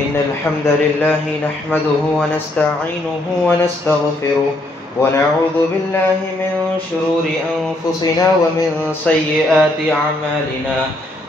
إن الحمد لله نحمده ونستعينه ونستغفره ونعوذ بالله من شرور أنفسنا ومن سيئات أعمالنا.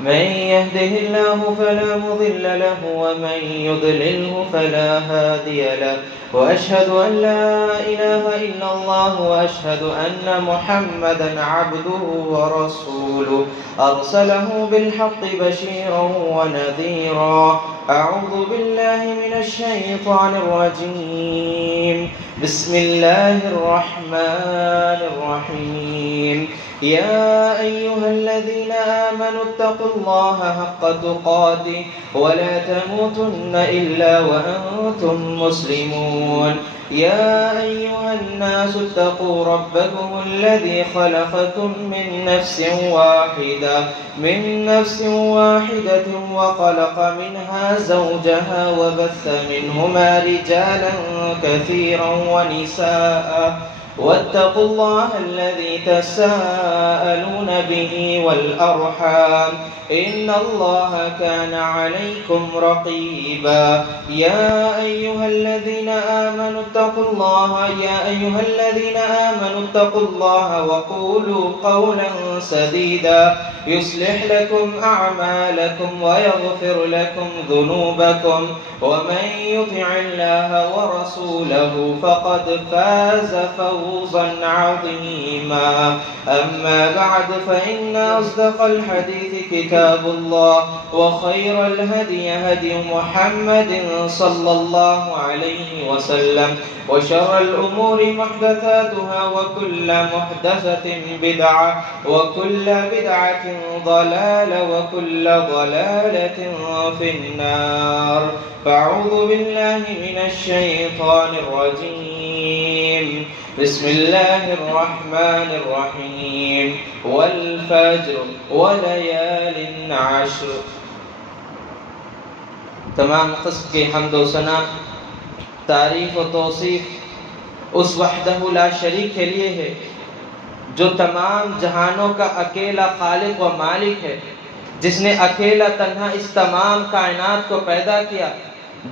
من يهده الله فلا مضل له ومن يضلله فلا هادي له، وأشهد أن لا إله إلا الله وأشهد أن محمدا عبده ورسوله أرسله بالحق بشيرا ونذيرا. أعوذ بالله من الشيطان الرجيم. بسم الله الرحمن الرحيم. يا أيها الذين آمنوا اتقوا الله حق تقاته ولا تموتن إلا وأنتم مسلمون. يا أيها الناس اتقوا ربكم الذي خلقكم من نفس واحدة وخلق منها زوجها وبث منهما رجالا كثيرا ونساء، واتقوا الله الذي تساءلون به والأرحام إن الله كان عليكم رقيبا. يا أيها الذين آمنوا اتقوا الله وقولوا قولا سديدا يصلح لكم أعمالكم ويغفر لكم ذنوبكم، ومن يطع الله ورسوله فقد فاز فوزا عظيما. أما بعد، فإن أصدق الحديث كتاب الله، وخير الهدي هدي محمد صلى الله عليه وسلم، وشر الأمور محدثاتها، وكل محدثة بدعة، وكل بدعة ضلالة، وكل ضلالة في النار. فأعوذ بالله من الشيطان الرجيم. بسم الله الرحمن الرحيم. والفجر وليال عشر. تمام قسم کی حمد و ثنا، تعریف و توصیف اس وحدہ لا شریک کے لیے ہے جو تمام جہانوں کا اکیلا خالق و مالک ہے، جس نے اکیلا تنہا اس تمام کائنات کو پیدا کیا،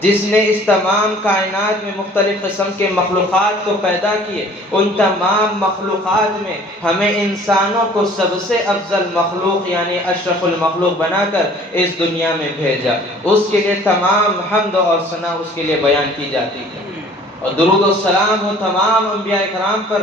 جس نے اس تمام کائنات میں مختلف قسم کے مخلوقات کو پیدا کیے. ان تمام مخلوقات میں ہمیں انسانوں کو سب سے افضل مخلوق یعنی اشرف المخلوق بنا کر اس دنیا میں بھیجا. اس کے لیے تمام حمد اور ثنا اس کے لیے بیان کی جاتی ہے. اور درود و سلام ہو تمام انبیاء کرام پر،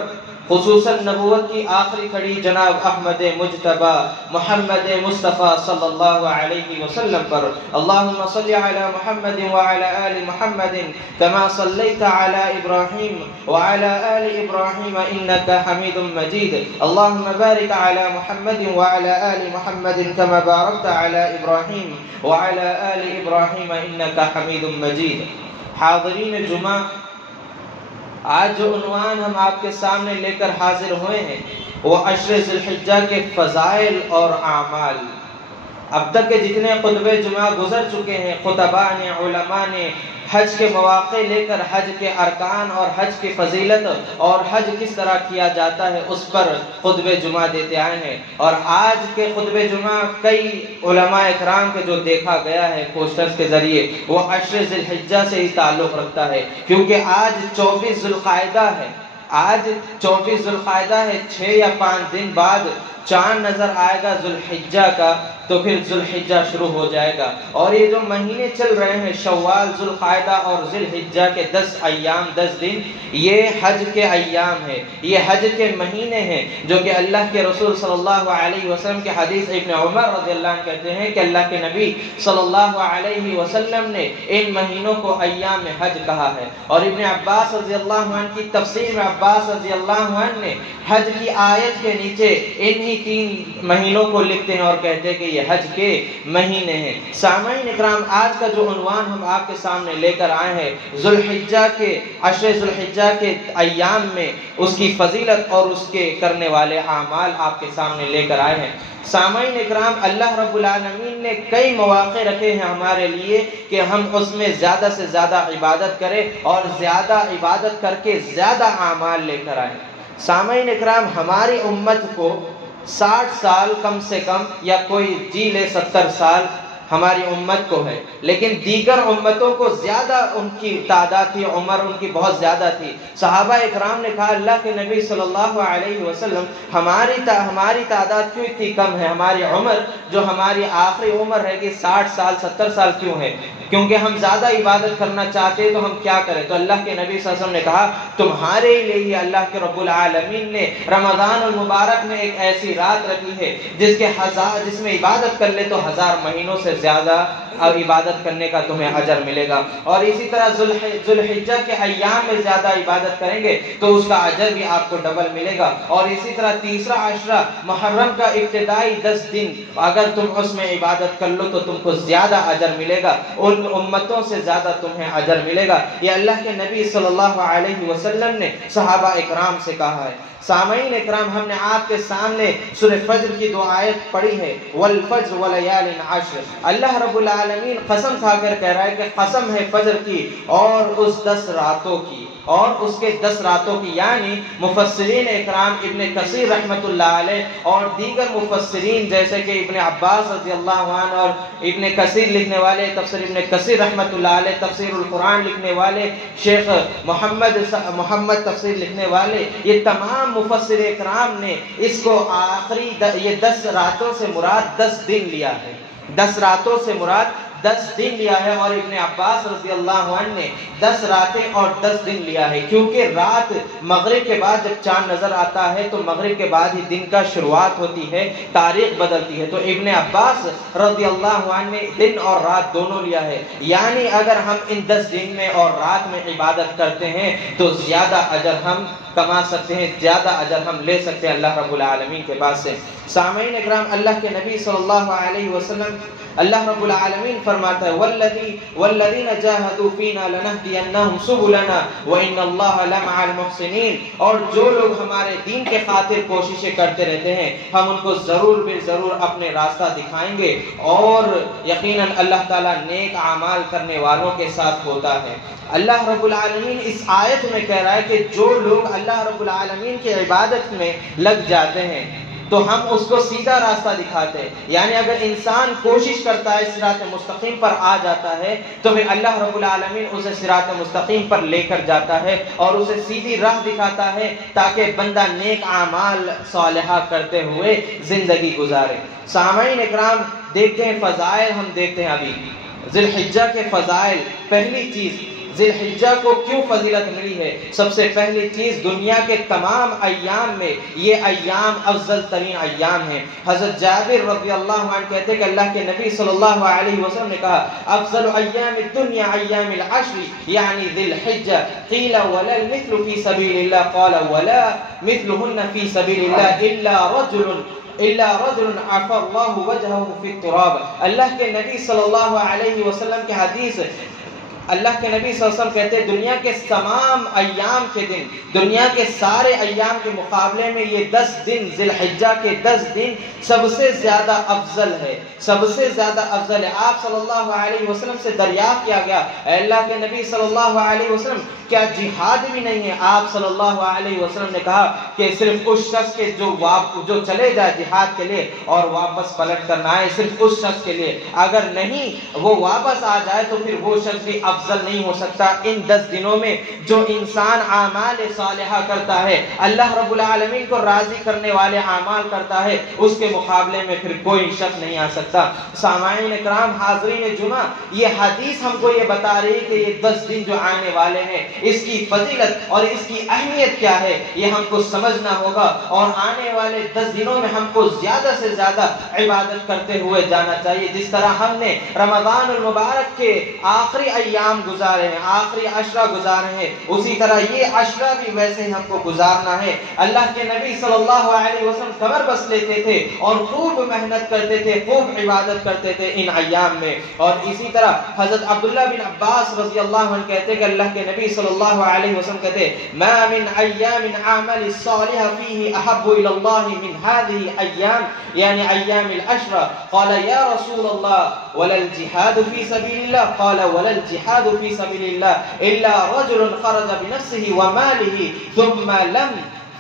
خصوصاً نبوت کی آخری کڑی جناب احمد مجتبی محمد مصطفیٰ صلی اللہ علیہ وسلم پر. اللہم صلی علی محمد وعلی آل محمد کما صلیت علی ابراہیم وعلی آل ابراہیم انکا حمید مجید. اللہم بارک علی محمد وعلی آل محمد کما بارکت علی ابراہیم وعلی آل ابراہیم انکا حمید مجید. حاضرین جمعہ، آج جو عنوان ہم آپ کے سامنے لے کر حاضر ہوئے ہیں وہ عشر ذی الحجہ کے فضائل اور اعمال. اب تک کے جتنے خطبے جمعہ گزر چکے ہیں، خطباء نے، علماء نے حج کے مواقع لے کر حج کے ارکان اور حج کی فضیلت اور حج کس طرح کیا جاتا ہے اس پر خطبے جمعہ دیتے آئے ہیں. اور آج کے خطبے جمعہ کئی علماء اکرام کے جو دیکھا گیا ہے پوسٹرز کے ذریعے وہ عشر ذی الحجہ سے ہی تعلق رکھتا ہے، کیونکہ آج 24 ذوالقعدہ ہے. آج 24 ذوالقعدہ ہے. 6 یا 5 دن بعد چاند نظر آئے گا ذوالحجہ کا، تو پھر ذوالحجہ شروع ہو جائے گا. اور یہ جو مہینے چل رہے ہیں شوال، ذوالقعدہ اور ذی الحجہ کے 10 ایام 10 دن، یہ حج کے ایام ہے، یہ حج کے مہینے ہیں، جو کہ اللہ کے رسول صلی اللہ علیہ وسلم کے حدیث ابن عمر رضی اللہ عنہ کہتے ہیں کہ اللہ کے نبی صلی اللہ علیہ وسلم نے ان مہینوں کو ایام حج کہا ہے. اور ابن عباس رضی اللہ عنہ کی تفسیر میں عباس رضی اللہ عنہ نے حج کی آیت کے نیچے انہی 3 مہینوں کو لکھتے ہیں اور کہتے ہیں کہ یہ حج کے مہینے ہیں. سامعین اکرام، آج کا جو عنوان ہم آپ کے سامنے لے کر آئے ہیں ذوالحجہ کے عشر ذوالحجہ کے ایام میں اس کی فضیلت اور اس کے کرنے والے اعمال آپ کے سامنے لے کر آئے ہیں. سامعین اکرام، اللہ رب العالمین نے کئی مواقع رکھے ہیں ہمارے لیے کہ ہم اس میں زیادہ سے زیادہ عبادت کریں اور زیادہ عبادت کر کے زیادہ اعمال لے کر آئیں. سامعین اکرام، ہماری امت کو 60 سال کم سے کم، یا کوئی جی لے 70 سال، ہماری امت کو ہے، لیکن دیگر امتوں کو زیادہ ان کی تعداد تھی، عمر ان کی بہت زیادہ تھی۔ صحابہ اکرام نے کہا اللہ کے نبی صلی اللہ علیہ وسلم ہماری تعداد کیوں اتنی کم ہے، ہماری عمر جو ہماری آخری عمر رہے گی 60 سال 70 سال کیوں ہے؟ کیونکہ ہم زیادہ عبادت کرنا چاہتے ہیں تو ہم کیا کریں؟ تو اللہ کے نبی صلی اللہ علیہ وسلم نے کہا تمہارے لیے ہی اللہ کے رب العالمین نے رمضان المبارک میں ایک ایسی رات رکھی ہے جس میں عبادت کر لے تو 1000 مہینوں سے زیادہ عبادت کرنے کا تمہیں اجر ملے گا، اور اسی طرح ذوالحجہ کے ایام میں زیادہ عبادت کریں گے تو اس کا اجر بھی آپ کو ڈبل ملے گا، اور اسی طرح تیسرا عشرہ محرم کا ابتدائی 10 دن اگر تم اس میں عبادت کر لو تو تم کو زیادہ اجر ملے گا، ان امتوں سے زیادہ تمہیں اجر ملے گا۔ یہ اللہ کے نبی صلی اللہ علیہ وسلم نے صحابہ اکرام سے کہا ہے۔ سامعین اکرام، ہم نے آپ کے سامنے سورہ فجر کی 2 آیت پڑھی ہے، والفجر ولیال عشر۔ اللہ رب العالمین قسم کھا کر کہہ رہا ہے کہ قسم ہے فجر کی اور اس 10 راتوں کی، اور اس کے 10 راتوں کی، یعنی مفسرین اکرام ابن کثیر رحمۃ اللہ علیہ اور دیگر مفسرین جیسے کہ ابن عباس رضی اللہ عنہ اور ابن کثیر لکھنے والے تفسیر ابن کثیر رحمۃ اللہ علیہ، تفسیر القرآن لکھنے والے شیخ محمد تفسیر لکھنے والے، یہ تمام مفسر اکرام نے اس کو آخری یہ 10 راتوں سے مراد 10 دن لیا ہے، 10 راتوں سے مراد 10 دن لیا ہے، اور ابن عباس رضی اللہ عنہ نے 10 راتیں اور 10 دن لیا ہے، کیونکہ رات مغرب کے بعد جب چاند نظر آتا ہے تو مغرب کے بعد ہی دن کا شروعات ہوتی ہے، تاریخ بدلتی ہے، تو ابن عباس رضی اللہ عنہ نے دن اور رات دونوں لیا ہے، یعنی اگر ہم ان 10 دن میں اور رات میں عبادت کرتے ہیں تو زیادہ اجر ہم کما سکتے ہیں، زیادہ اجر ہم لے سکتے ہیں اللہ رب العالمین کے پاس سے۔ سامعین اکرام، اللہ کے نبی صلی اللہ علیہ وسلم، اللہ رب العالمین فرماتا ہے والذین جاہدوا فینا لنہدینہم سبلنا وان اللہ لمع المحسنین، اور جو لوگ ہمارے دین کے خاطر کوششیں کرتے رہتے ہیں ہم ان کو ضرور بے ضرور اپنے راستہ دکھائیں گے، اور یقیناً اللہ تعالیٰ نیک اعمال کرنے والوں کے ساتھ ہوتا ہے۔ اللہ رب العالمین اس آیت میں کہہ رہا ہے کہ جو لوگ اللہ رب العالمین کی عبادت میں لگ جاتے ہیں تو ہم اس کو سیدھا راستہ دکھاتے ہیں، یعنی اگر انسان کوشش کرتا ہے صراط مستقیم پر آ جاتا ہے تو پھر اللہ رب العالمین اسے صراط مستقیم پر لے کر جاتا ہے اور اسے سیدھی راہ دکھاتا ہے تاکہ بندہ نیک اعمال صالحہ کرتے ہوئے زندگی گزارے۔ سامعین اکرام، دیکھتے ہیں فضائل، ہم دیکھتے ہیں ابھی ذی الحجہ کے فضائل۔ پہلی چیز، ذی الحجہ کو کیوں فضیلت ملی ہے؟ سب سے پہلی چیز، دنیا کے تمام ایام میں یہ ایام افضل ترین ایام ہیں۔ حضرت جابر رضی اللہ عنہ کہتے ہیں کہ اللہ کے نبی صلی اللہ علیہ وسلم نے کہا افضل ایام الدنیا ایام العشر یعنی ذی الحجہ، قیل ولا المثل فی سبیل اللہ، قال ولا مثلہن فی سبیل اللہ الا رجل عفى الله وجهه في التراب۔ اللہ کے نبی صلی اللہ علیہ وسلم کی حدیث، اللہ کے نبی صلی اللہ علیہ وسلم کہتے ہیں دنیا کے تمام ایام کے دن، دنیا کے سارے ایام کے مقابلے میں یہ 10 دن، ذی الحجہ کے 10 دن سب سے زیادہ افضل ہے، سب سے زیادہ افضل ہے۔ آپ صلی اللہ علیہ وسلم سے دریافت کیا گیا اے اللہ کے نبی صلی اللہ علیہ وسلم کیا جہاد بھی نہیں ہے؟ آپ صلی اللہ علیہ وسلم نے کہا کہ صرف اس شخص کے جو چلے جائے جہاد کے لیے اور واپس پلٹ کرنا ہے، صرف اس شخص کے لیے، اگر نہیں وہ واپس آ جائے تو پھر وہ شخص بھی افضل نہیں ہو سکتا۔ ان 10 دنوں میں جو انسان اعمال صالحہ کرتا ہے، اللہ رب العالمین کو راضی کرنے والے اعمال کرتا ہے، اس کے مقابلے میں پھر کوئی شخص نہیں آ سکتا۔ سامعین اکرام، حاضرین جمعہ، یہ حدیث ہم کو یہ بتا رہی ہے کہ یہ 10 دن جو آنے والے ہیں اس کی فضیلت اور اس کی اہمیت کیا ہے، یہ ہم کو سمجھنا ہوگا، اور آنے والے 10 دنوں میں ہم کو زیادہ سے زیادہ عبادت کرتے ہوئے جانا چاہیے۔ جس طرح ہم نے رمضان المبارک کے آخری ایام گزارے ہیں، آخری عشرہ گزارے ہیں، اسی طرح یہ عشرہ بھی ویسے ہی ہم کو گزارنا ہے۔ اللہ کے نبی صلی اللہ علیہ وسلم کمر بس لیتے تھے اور خوب محنت کرتے تھے، خوب عبادت کرتے تھے ان ایام میں، اور اسی طرح حضرت عبداللہ بن عباس رضی اللہ عنہ کہتے کہ اللہ کے نبی صلی اللہ علیہ وسلم کہتے ما من ایام عمل الصالح فیہ احب الی اللہ من هذه ایام یعنی ایام العشرہ۔ قال یا رسول اللہ ولا الجہاد فی سبیل اللہ؟ قال ولا الجہاد فی سبیل اللہ الا رجل خرج بنفسه وماله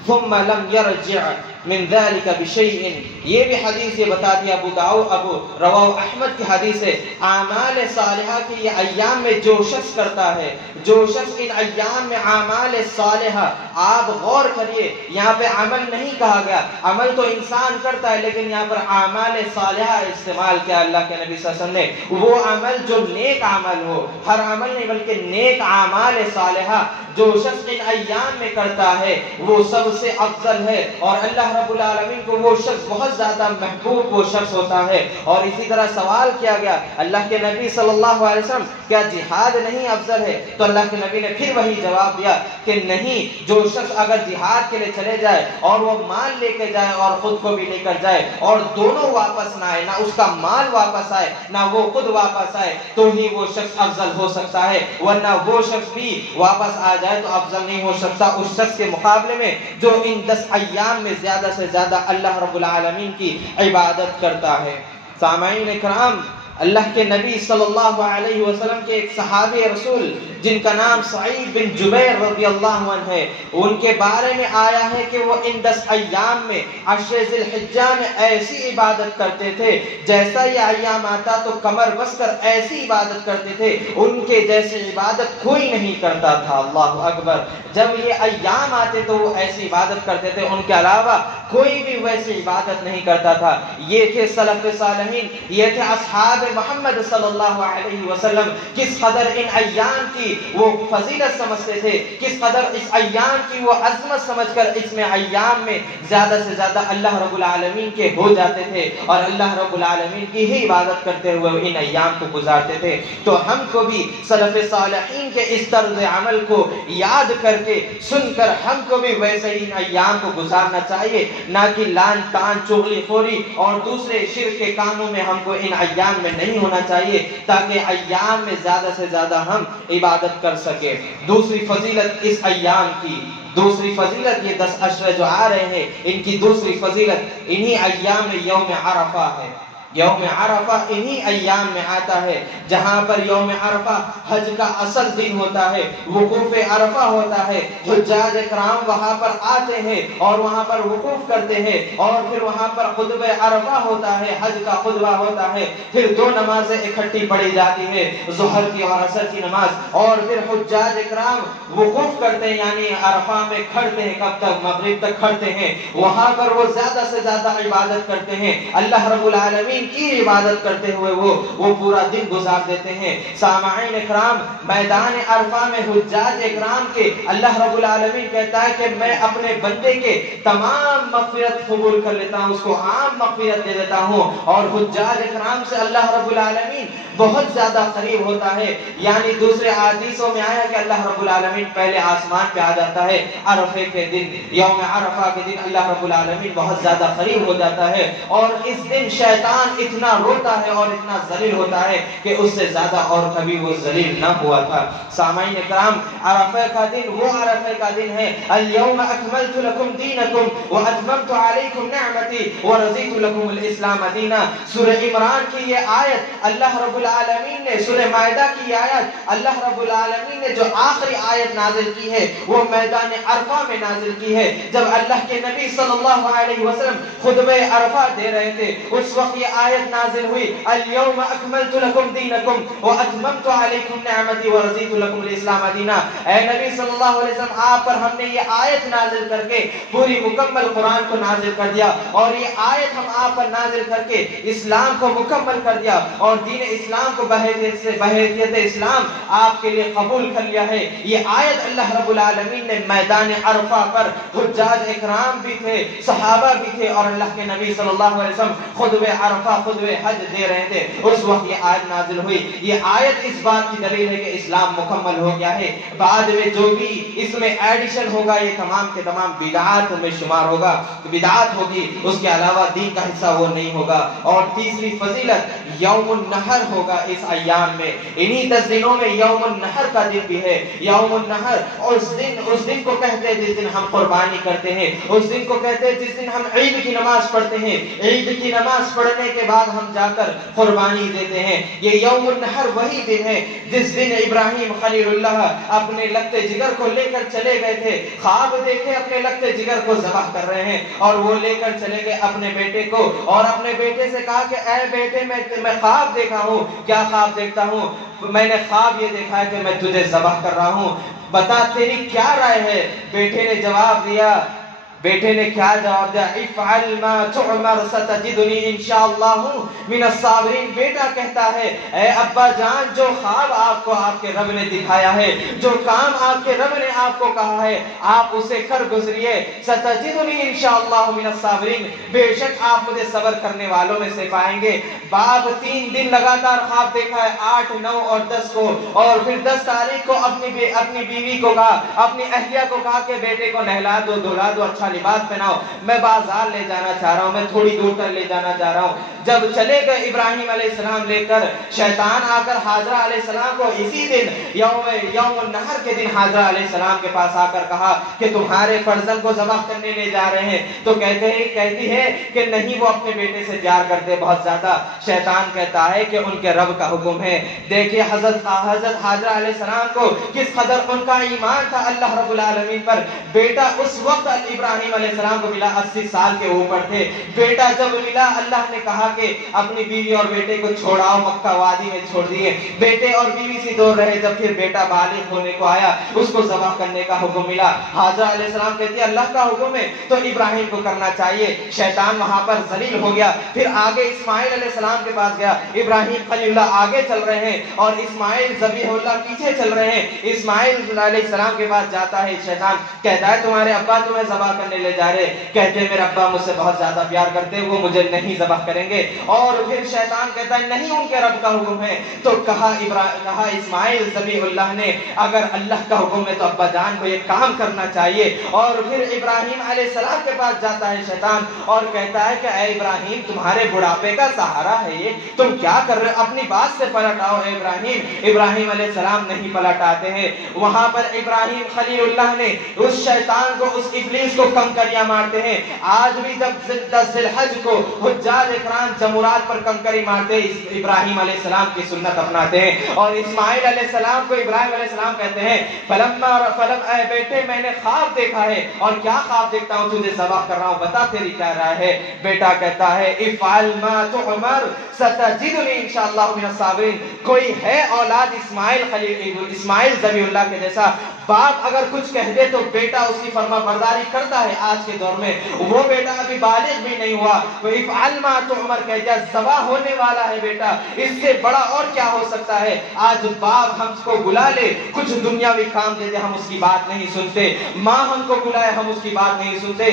ثم لم يرجع من ذلك بشيء، یہ بھی حدیث یہ بتاتی ابو رواہ احمد کی حدیث ہے، اعمال صالحہ کی یہ ایام میں جو شخص کرتا ہے، جو شخص ان ایام میں اعمال صالحہ، آپ غور کریے یہاں پہ عمل نہیں کہا گیا، عمل تو انسان کرتا ہے لیکن یہاں پر اعمال صالحہ استعمال کیا اللہ کے نبی صلی اللہ علیہ وسلم نے، وہ عمل جو نیک عمل ہو، ہر عمل نہیں بلکہ نیک اعمال صالحہ جو شخص ان ایام میں کرتا ہے وہ سب سے افضل ہے، اور اللہ رب العالمین کو وہ شخص بہت زیادہ محبوب وہ شخص ہوتا ہے۔ اور اسی طرح سوال کیا گیا اللہ کے نبی صلی اللہ علیہ وسلم کیا جہاد نہیں افضل ہے؟ تو اللہ کے نبی نے پھر وہی جواب دیا کہ نہیں، جو شخص اگر جہاد کے لیے چلے جائے اور وہ مال لے کے جائے اور خود کو بھی لے کر جائے اور دونوں واپس نہ آئے، نہ اس کا مال واپس آئے نہ وہ خود واپس آئے، تو ہی وہ شخص افضل ہو سکتا ہے، ورنہ وہ شخص بھی واپس آ جائے تو افضل نہیں ہو سکتا اس شخص کے مقابلے میں جو ان 10 ایام میں زیادہ سے زیادہ اللہ رب العالمین کی عبادت کرتا ہے۔ سامعین اکرام، اللہ کے نبی صلی اللہ علیہ وسلم کے ایک صحابی رسول جن کا نام سعید بن جبیر رضی اللہ عنہ ہے، ان کے بارے میں آیا ہے کہ وہ ان 10 ایام میں عشر ذی الحجہ میں ایسی عبادت کرتے تھے جیسا یہ ایام آتا تو کمر بس کر ایسی عبادت کرتے تھے ان کے جیسی عبادت کوئی نہیں کرتا تھا۔ اللہ اکبر، جب یہ ایام آتے تو وہ ایسی عبادت کرتے تھے، ان کے علاوہ کوئی بھی ویسی عبادت نہیں کرتا تھا۔ یہ تھے سلف صالحین، یہ تھے اصحاب محمد صلی اللہ علیہ وسلم، کس قدر ان ایام کی وہ فضیلت سمجھتے تھے، کس قدر اس ایام کی وہ عظمت سمجھ کر اس میں ایام میں زیادہ سے زیادہ اللہ رب العالمین کے ہو جاتے تھے اور اللہ رب العالمین کی ہی عبادت کرتے ہوئے ان ایام کو گزارتے تھے۔ تو ہم کو بھی سلف صالحین کے اس طرز عمل کو یاد کر کے سن کر ہم کو بھی ویسے ہی ان ایام کو گزارنا چاہیے، نہ کہ لان تان چغلی خوری اور دوسرے شرک کے کاموں میں ہم کو ان ایام میں نہیں ہونا چاہیے، تاکہ ایام میں زیادہ سے زیادہ ہم عبادت کر سکے۔ دوسری فضیلت اس ایام کی، دوسری فضیلت یہ 10 عشرے جو آ رہے ہیں ان کی دوسری فضیلت انہی ایام میں یوم عرفہ ہے۔ یوم عرفہ انہی ایام میں آتا ہے جہاں پر یوم عرفہ حج کا اصل دن ہوتا ہے، وقوف عرفہ ہوتا ہے، حجاج اکرام وہاں پر آتے ہیں اور وہاں پر وقوف کرتے ہیں اور پھر وہاں پر خطبہ عرفہ ہوتا ہے، حج کا خطبہ ہوتا ہے، پھر 2 نمازیں اکٹھی پڑھی جاتی ہے، ظہر کی اور عصر کی نماز، اور پھر حجاج اکرام وقوف کرتے ہیں یعنی عرفہ میں کھڑتے ہیں، کب تک؟ مغرب تک کھڑتے ہیں، وہاں پر وہ زیادہ سے زیادہ عبادت کرتے ہیں، اللہ رب العالمین کی عبادت کرتے ہوئے وہ پورا دن گزار دیتے ہیں۔ سامعین اکرام، میدان عرفہ میں حجاج اکرام کے اللہ رب العالمین کہتا ہے کہ میں اپنے بندے کے تمام مغفرت قبول کر لیتا ہوں، اس کو عام مغفرت دے دیتا ہوں، اور حجاج اکرام سے اللہ رب العالمین بہت زیادہ قریب ہوتا ہے۔ یعنی دوسرے حدیثوں میں آیا کہ اللہ رب العالمین پہلے آسمان پہ آ جاتا ہے عرفے کے دن، یوم عرفہ کے دن اللہ رب العالمین بہت زیادہ قریب ہو جاتا ہے، اور اس دن شیطان اتنا روتا ہے اور اتنا ذلیل ہوتا ہے کہ اس سے زیادہ اور کبھی وہ ذلیل نہ ہوا تھا۔ سامعین اکرام، عرفہ کا دن وہ عرفہ کا دن ہے، اليوم اکملت لکم دینکم واتممت علیکم نعمتی ورضیت لکم الاسلام دینا۔ سورہ عمران کی یہ آیت اللہ رب العالمین نے، سورہ مائدہ کی آیت اللہ رب العالمین نے جو آخری آیت نازل کی ہے وہ میدان عرفہ میں نازل کی ہے، جب اللہ کے نبی صلی اللہ علیہ وسلم خطبہ عرفہ دے رہے تھے، اس وقت یہ آیت نازل ہوئی، اليوم اکملت لکم دینکم واتممت علیکم نعمتی ورضیت لکم الاسلام دینا۔ اے نبی صلی اللہ علیہ وسلم، آپ پر ہم نے یہ آیت نازل کر کے پوری مکمل قرآن کو نازل کر دیا، اور یہ آیت ہم آپ پر نازل کر کے اسلام کو مکمل کر دیا اور دین اسلام کو بحیثیت اسلام آپ کے لیے قبول کر لیا ہے۔ یہ آیت اللہ رب العالمین نے میدان عرفہ پر، حجاج اکرام بھی تھے، صحابہ بھی تھے، اور اللہ کے نبی صلی اللہ علیہ وسلم خطبہ عرفہ خطبہ حج دے رہے تھے، اس وقت یہ آیت نازل ہوئی۔ یہ آیت اس بات کی دلیل ہے کہ اسلام مکمل ہو گیا ہے، بعد میں جو بھی اس میں ایڈیشن ہوگا یہ تمام کے تمام بدعات میں شمار ہوگا، بدعات ہوگی، اس کے علاوہ دین کا حصہ وہ نہیں ہوگا۔ اور تیسری فضیلت یوم النحر ہوگا اس ایام میں، انہی 10 دنوں میں یوم النحر کا دن بھی ہے۔ یوم النحر اس دن کو کہتے ہیں جس دن ہم قربانی کرتے ہیں، اس دن کو کہتے ہیں جس دن ہم عید کی نماز پڑھتے ہیں۔ عید کی نماز پڑھنے کے بعد ہم جا کر قربانی دیتے ہیں۔ یہ یوم النحر وہی دن ہے جس دن ابراہیم خلیل اللہ اپنے لگتے جگر کو لے کر چلے گئے تھے، خواب دیکھے اپنے لگتے جگر کو ذبح کر رہے ہیں، اور وہ لے کر چلے گئے اپنے بیٹے کو، اور اپنے بیٹے سے کہا کہ اے بیٹے میں خواب دیکھا ہوں۔ کیا خواب دیکھتا ہوں؟ میں نے خواب یہ دیکھا ہے کہ میں تجھے ذبح کر رہا ہوں، بتا تیری کیا رائے ہے؟ بیٹے نے جواب دیا، بیٹے نے کیا جواب دیا؟ افعل ما تؤمر ستجدنی انشاءاللہ من الصابرین۔ بیٹا کہتا ہے اے ابا جان، جو خواب آپ کو آپ کے رب نے دکھایا ہے، جو کام آپ کے رب نے آپ کو کہا ہے، آپ اسے کر گزریے۔ ستجدنی انشاءاللہ من الصابرین، بے شک آپ مجھے صبر کرنے والوں میں سے پائیں گے۔ باپ 3 دن لگاتار خواب دیکھا ہے، 8، 9 اور 10 کو، اور پھر 10 تاریخ کو اپنی بیوی کو کہا، اپنی اہلیہ کو کہا کہ بیٹے کو نہلا دو، دھلا دو، اچھا لباس پہناؤ، میں بازار لے جانا چاہ رہا ہوں، میں تھوڑی دور تک لے جانا چاہ رہا ہوں۔ جب چلے گئے ابراہیم علیہ السلام لے کر، شیطان آ کر حاجرہ علیہ السلام کو اسی دن یوم النحر کے دن حاجرہ علیہ السلام کے پاس آ کر کہا کہ تمہارے فرزند کو ذبح کرنے لے جا رہے ہیں، تو کہتی ہے کہ نہیں، وہ اپنے بیٹے سے پیار کرتے بہت زیادہ۔ شیطان کہتا ہے کہ ان کے رب کا حکم ہے۔ دیکھیے حضرت حاجرہ علیہ السلام کو کس قدر ان کا ایمان تھا اللہ رب العالمین پر۔ بیٹا اس وقت ابراہیم علیہ السلام کو ملا، 80 سال کے اوپر تھے۔ بیٹا جب ملا، اللہ نے کہا کہ اپنی بیوی اور بیٹے کو چھوڑاؤ، مکہ وادی میں چھوڑ دیے۔ بیٹے اور بیوی سے دور رہے، جب پھر بیٹا بالغ ہونے کو آیا، اس کو ذبح کرنے کا حکم ملا۔ حاجرہ علیہ السلام کہتی ہے اللہ کا حکم ہے تو ابراہیم کو کرنا چاہیے۔ شیطان وہاں پر ذلیل ہو گیا۔ پھر آگے اسماعیل علیہ السلام کے پاس گیا، ابراہیم خلیل اللہ آگے چل رہے ہیں اور اسماعیل ذبیح اللہ پیچھے چل رہے ہیں۔ اسماعیل علیہ السلام کے پاس جاتا ہے شیطان، کہتا ہے تمہارے ابا تمہیں ذبح کرنے لے جا رہے، کہتے ہیں میرے ابا مجھ سے بہت زیادہ پیار کرتے، وہ مجھے نہیں ذبح کریں گے۔ اور پھر شیطان کہتا ہے نہیں، ان کے رب کا حکم ہے۔ تو کہا اسماعیل ذبیح اللہ نے اگر اللہ کا حکم ہے تو ابا جان کو یہ کام کرنا چاہیے۔ اور پھر ابراہیم علیہ السلام کے پاس جاتا ہے شیطان اور کہتا ہے کہ اے ابراہیم تمہارے بڑھاپے کا سہارا ہے یہ، تم کیا کر رہے ہو؟ اپنی بات سے پلٹ آؤ اے ابراہیم۔ ابراہیم علیہ السلام نہیں پلٹ آتے ہیں۔ وہاں پر ابراہیم خلیل اللہ نے اس شیطان کو، اس ابلیس کو کنکریاں مارتے ہیں۔ آج بھی جب 10 ذی الحج کو حجاج اکرام جمرات پر کنکری مارتے ہیں، ابراہیم علیہ السلام کی سنت اپناتے ہیں۔ اور اسماعیل علیہ السلام کو ابراہیم علیہ السلام کہتے ہیں اے بیٹے میں نے خواب دیکھا ہے، اور کیا خواب دیکھتا ہوں؟ تجھے ذبح کر رہا ہوں، بتا تیری کیا رائے ہے؟ بیٹا کہتا ہے افعل ما تؤمر ستجدنی انشاءاللہ من الصابرین۔ کوئی ہے اولاد اسماعیل ذبیح اللہ کے جیسا؟ باپ اگر کچھ کہہ دے تو بیٹا اس کی فرما برداری کرتا ہے۔ آج کے دور میں وہ بیٹا ابھی بالغ بھی نہیں ہوا، وہ افعل ما تؤمر کہہ دیا، ذبح ہونے والا ہے بیٹا، اس سے بڑا اور کیا ہو سکتا ہے؟ آج باپ ہم کو بلا لے، کچھ دنیاوی کام دے دے، ہم اس کی بات نہیں سنتے۔ ماں ہم کو بلائے، ہم اس کی بات نہیں سنتے۔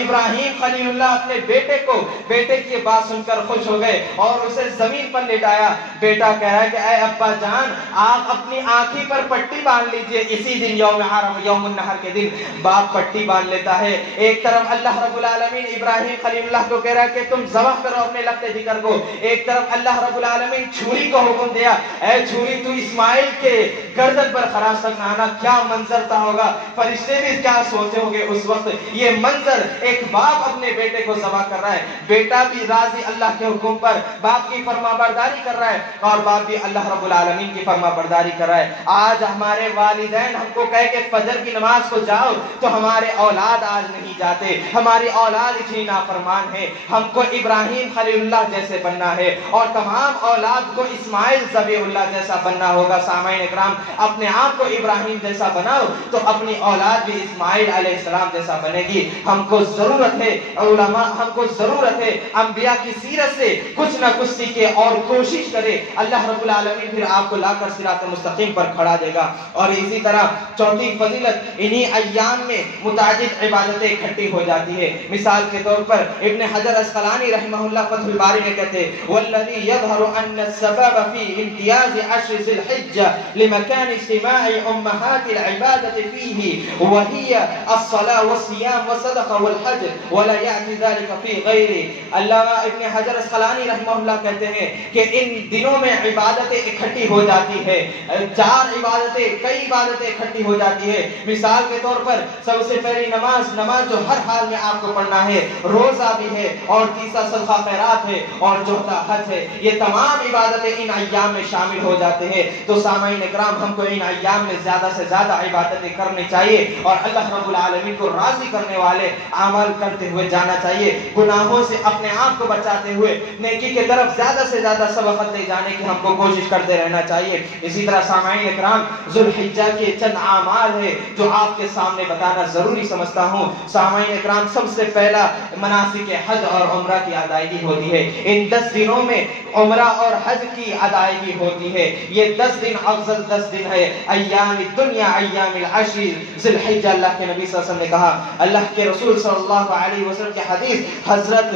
ابراہیم خلیل اللہ اپنے بیٹے کی بات سن کر خوش ہو گئے اور اسے زمین پر لٹایا۔ بیٹا کہہ رہا ہے کہ اے ابا جان آپ اپنی آنکھی پر پٹی باندھ لیجئے۔ اسی دن یوم النحر کے دن باپ پٹی باندھ لیتا ہے۔ ایک طرف اللہ رب العالمین ابراہیم خلیل اللہ کو کہہ رہا ہے کہ تم ذبح کرو اپنے لگتے جگر کو، ایک طرف اللہ رب العالمین چھری کو حکم دیا، اے چھری تو اسماعیل کے گردن پر خراش تک نہ آنا۔ کیا منظر تھا ہوگا، فرشتے بھی کیا سوچے ہوں گے اس وقت۔ یہ منظر، ایک باپ اپنے بیٹے کو ذبح کر رہا ہے، بیٹا بھی راضی اللہ کے حکم پر باپ کی فرما برداری کر رہا ہے، اور باپ بھی اللہ رب العالمین کی فرما برداری کر رہا ہے۔ آج ہمارے والدین ہم کو کہے کہ فجر کی نماز کو جاؤ تو ہمارے اولاد آج نہیں جاتے، ہماری اولاد اتنی نافرمان ہے۔ ہم کو ابراہیم خلیل اللہ جیسے بننا ہے اور تمام اولاد کو اسماعیل ذبیح اللہ جیسا بننا ہوگا۔ سامعین اکرام، اپنے آپ کو ابراہیم جیسا بناؤ تو اپنی اولاد بھی اسماعیل علیہ السلام جیسا بنے گی۔ ہم کو ضرورت ہے علماء، ہم کو ضرورت ہے انبیاء کی سیرت سے کچھ نہ کچھ سیکھے اور کوشش کرے، اللہ رب العالمین پھر آپ کو لا کر صراط مستقیم پر کھڑا دے گا۔ اور اسی طرح چوتھی فضیلت، انہی ایام میں متعدد عبادتیں اکٹھی ہو جاتی ہے۔ مثال کے طور پر ابن حجر اسقلانی رحمہ اللہ فتح الباری میں کہتے ہیں والذی یظہر ان السبب فی امتیاز عشر ذی الحجہ لمکان اجتماع امہات العبادت فیہ وہی الصلاة والصیام والصدقہ والحج ولا یأتی ذلك فی غیرہ۔ علامہ ابن حجر اسقلانی رحمہ اللہ کہتے ہیں کہ ان دنوں میں عبادتیں اکٹھی ہو جاتی ہے، 4 عبادتیں، کئی عبادتیں اکٹھی ہو جاتی ہے۔ مثال کے طور پر سب سے پہلی نماز نماز جو ہر حال میں آپ کو پڑھنا ہے، روزہ بھی ہے، اور تیسرا صدقہ خیرات ہے، اور چوتھا حج ہے. یہ تمام عبادتیں ان ایام میں شامل ہو جاتے ہیں. تو سامعین اکرام، ہم کو ان ایام میں زیادہ سے زیادہ عبادتیں کرنی چاہیے اور اللہ رب العالمین کو راضی کرنے والے عمل کرتے ہوئے جانا چاہیے. گناہوں سے اپنے آپ کو بچاتے ہوئے نیکی کی طرف زیادہ سے زیادہ سبقت لے جانے کی ہم کو کوشش کرتے رہنا چاہیے. اسی طرح سامعین اکرام، ذوالحجہ کے چند اعمال ہے جو آپ کے سامنے بتانا ضروری سمجھتا ہوں. سامعین اکرام، سب سے پہلا مناسک حج اور عمرہ کی ادائیگی ہوتی ہے. ان 10 دنوں میں عمرہ اور حج کی ادائیگی ہوتی ہے. یہ 10 دن افضل 10 دن ہے. ایام الدنیا ایام العشر ذی الحجہ، اللہ کے نبی صلی اللہ علیہ وسلم نے کہا. اللہ کے رسول صلی اللہ علیہ وسلم کی حدیث، حضرت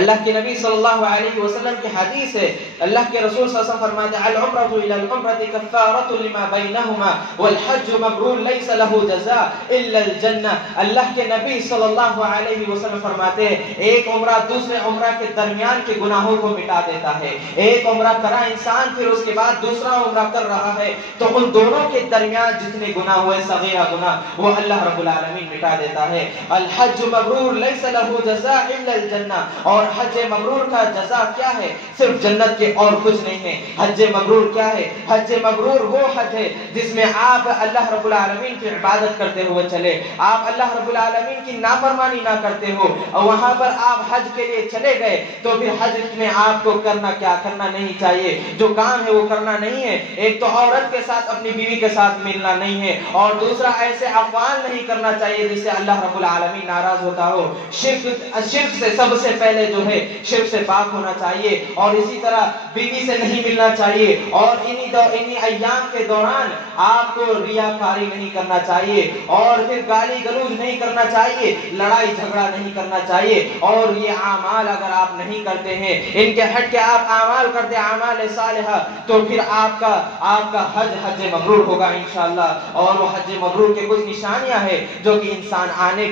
اللہ کے نبی صلی اللہ علیہ وسلم کی حدیث ہے. اللہ کے رسول صلی اللہ علیہ وسلم فرماتے ہیں: العمرۃ الی العمرۃ کفارۃ لما بینہما والحج مبرور لیس له جزاء الا الجنہ. اللہ کے نبی صلی اللہ علیہ وسلم فرماتے ہیں ایک عمرہ دوسرے عمرہ کے درمیان کے گناہوں کو مٹا دیتا ہے. ایک عمرہ کرا انسان، پھر اس کے بعد دوسرا عمرہ کر رہا ہے، تو ان دونوں کے درمیان جتنے گناہ ہوئے صغیرہ گناہ وہ اللہ رب العالمین مٹا دیتا ہے. الحج مبرور لیس له جزاء الا الجنہ. اور حج مبرور کا جزا کیا ہے؟ صرف جنت کے اور کچھ نہیں ہے. حج مبرور کیا ہے؟ حج مبرور وہ حج ہے جس میں آپ اللہ رب العالمین کی عبادت کرتے ہوئے چلے، آپ اللہ رب العالمین کی نافرمانی نہ کرتے ہو، اور وہاں پر آپ حج کے لیے چلے گئے تو پھر حج میں آپ کو کرنا کیا؟ کرنا نہیں چاہیے. جو کام ہے وہ کرنا نہیں ہے. ایک تو عورت کے ساتھ، اپنی بیوی کے ساتھ ملنا نہیں ہے، اور دوسرا ایسے اقوال نہیں کرنا چاہیے جس سے اللہ رب العالمین ناراض ہوتا ہو. شرک سے سب سے پہلے جو ہے شرک سے پاک ہونا چاہیے، اور اسی طرح بیوی سے نہیں ملنا چاہیے، اور انہی ایام کے دوران آپ کو ریاکاری نہیں کرنا چاہیے، اور پھر گالی گلوچ نہیں کرنا چاہیے، لڑائی جھگڑا نہیں کرنا چاہیے. اور یہ اعمال اگر آپ نہیں کرتے ہیں، ان کے ہٹ کے آپ اعمال کرتے اعمال صالحہ، تو پھر آپ کا حج مبرور ہوگا انشاءاللہ. اور وہ حج مبرور کے کچھ نشانیاں ہیں جو کہ انسان آنے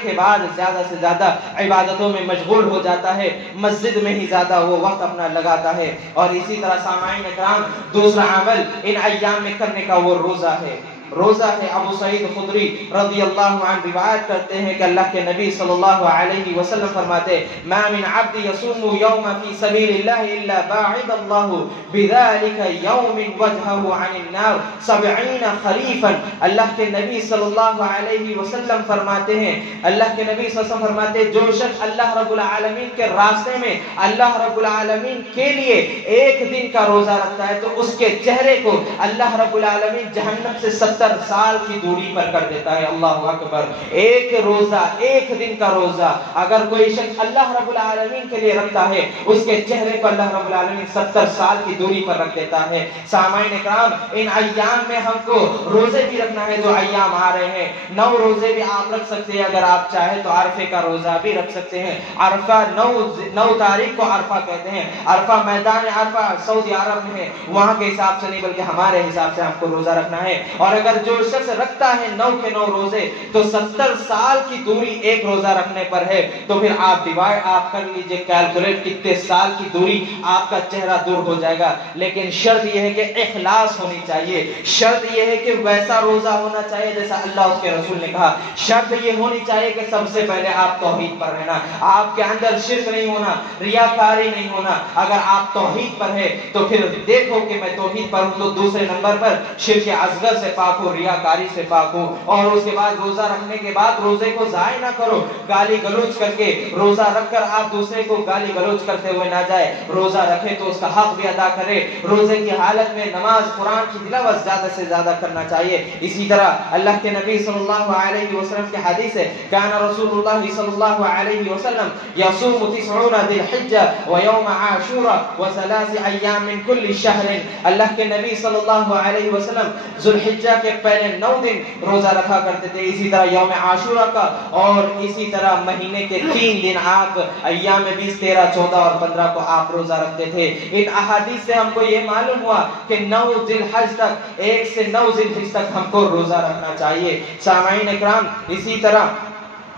کے بعد زیادہ سے زیادہ عبادتوں میں مشغول ہو جاتا ہے، مسجد میں ہی زیادہ وہ وقت اپنا لگاتا ہے. اور اسی طرح سامعین اکرام، دوسرا عمل ان ایام میں کرنے کا وہ روزہ ہے. ابو سعید خدری رضی اللہ عنہ روایت کرتے ہیں کہ اللہ کے نبی صلی اللہ علیہ وسلم فرماتے: ما من عبد يصوم يوما في سبيل الله الا باعد الله بذلك يوم وجهه عن النار 70 خريفا. اللہ کے نبی صلی اللہ علیہ وسلم فرماتے ہیں، اللہ کے نبی صلی اللہ علیہ وسلم فرماتے ہیں، جو شخص اللہ رب العالمین کے راستے میں اللہ رب العالمین کے لیے ایک دن کا روزہ رکھتا ہے تو اس کے چہرے کو اللہ رب العالمین جہنم سے 70 سال کی دوری پر کر دیتا ہے. اللہ اکبر. ایک روزہ، ایک دن کا روزہ اگر کوئی شخص اللہ رب العالمین کے لیے رکھتا ہے، اس کے چہرے کو اللہ رب العالمین 70 سال کی دوری پر رکھ دیتا ہے. سامعین اکرام، ان ایام میں ہم کو روزے بھی رکھنا ہے. جو ایام آ رہے ہیں 9 روزے بھی آپ رکھ سکتے ہیں اگر آپ چاہیں تو. عرفے کا روزہ بھی رکھ سکتے ہیں. عرفہ 9 تاریخ کو عرفہ کہتے ہیں. عرفہ میدان عرفہ سعودی عرب میں ہے، وہاں کے حساب سے نہیں بلکہ ہمارے حساب سے ہم کو روزہ رکھنا ہے. اور اگر جو شخص رکھتا ہے 9 کے 9 روزے تو 70 سال کی دوری ایک روزہ رکھنے پر ہے. تو پھر آپ کر لیجئے کیلکولیٹ کتنے سال کی دوری آپ کا چہرہ دور ہو جائے گا. لیکن شرط یہ ہے کہ اخلاص ہونی چاہیے. شرط یہ ہے کہ ویسا روزہ ہونا چاہیے جیسا اللہ اس کے رسول نے کہا. شرط یہ ہونی چاہیے کہ سب سے پہلے آپ توحید پر رہنا، آپ کے اندر شرک نہیں ہونا، ریاکاری نہیں ہونا. اگر آپ توحید پر ہے تو پھر دیکھو کہ میں توحید پر ہوں تو دوسرے نمبر پر شرک اصغر سے پاک ہو، ریاکاری سے پاک ہو. اور اس کے بعد روزہ رکھنے کے بعد روزے کو ضائع نہ کرو گالی گلوچ کر کے. روزہ رکھ کر آپ دوسرے کو گالی گلوچ کرتے ہوئے نہ جائے. روزہ رکھے تو اس کا حق بھی ادا کرے. روزے کی حالت میں نماز قرآن کی تلاوت زیادہ سے زیادہ کرنا چاہیے. اسی طرح اللہ کے نبی صلی اللہ علیہ وسلم کی حدیث ہے: کان رسول اللہ صلی اللہ علیہ وسلم یصوم 90 ذی الحجہ ویوم عاشوراء وثلاث ایام من کل شہر. اللہ کے نبی صلی اللہ علیہ وسلم ذو الحجہ کے پہلے 9 دن روزہ رکھا کرتے تھے. اسی طرح یوم عاشوراء کا، اور اسی طرح مہینے کے 3 دن آپ ایام 20، 13، 14 اور 15 کو آپ روزہ رکھتے تھے. ان احادیث سے ہم کو یہ معلوم ہوا کہ 9 ذی الحج تک، 1 سے 9 ذی الحج تک ہم کو روزہ رکھنا چاہیے. سامعین اکرام، اسی طرح